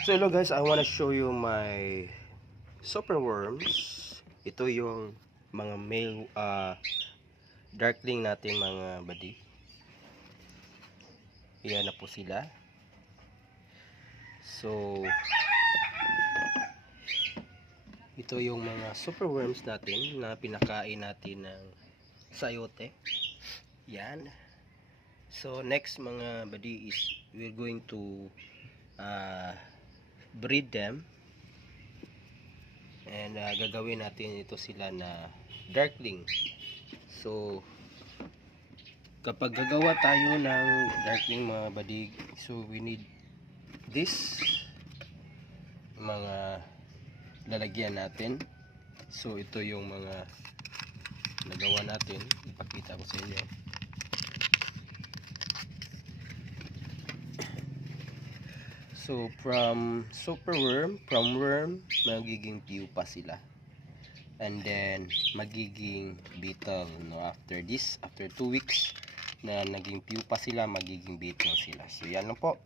So hello guys, I wanna show you my superworms. Ito yung mga male darkling natin mga buddy. Iyan na po sila. So ito yung mga superworms natin na pinakain natin ng sayote. Yan. So next mga buddy is we're going to breed them. And gagawin natin ito sila na darkling. So kapag gagawa tayo ng darkling mga badig, so we need this mga lalagyan natin. So ito yung mga nagawa natin, ipakita ko sa inyo. So from worm magiging pupa sila, and then magiging beetle, no? After 2 weeks na naging pupa sila, magiging beetle sila. So yan lang po.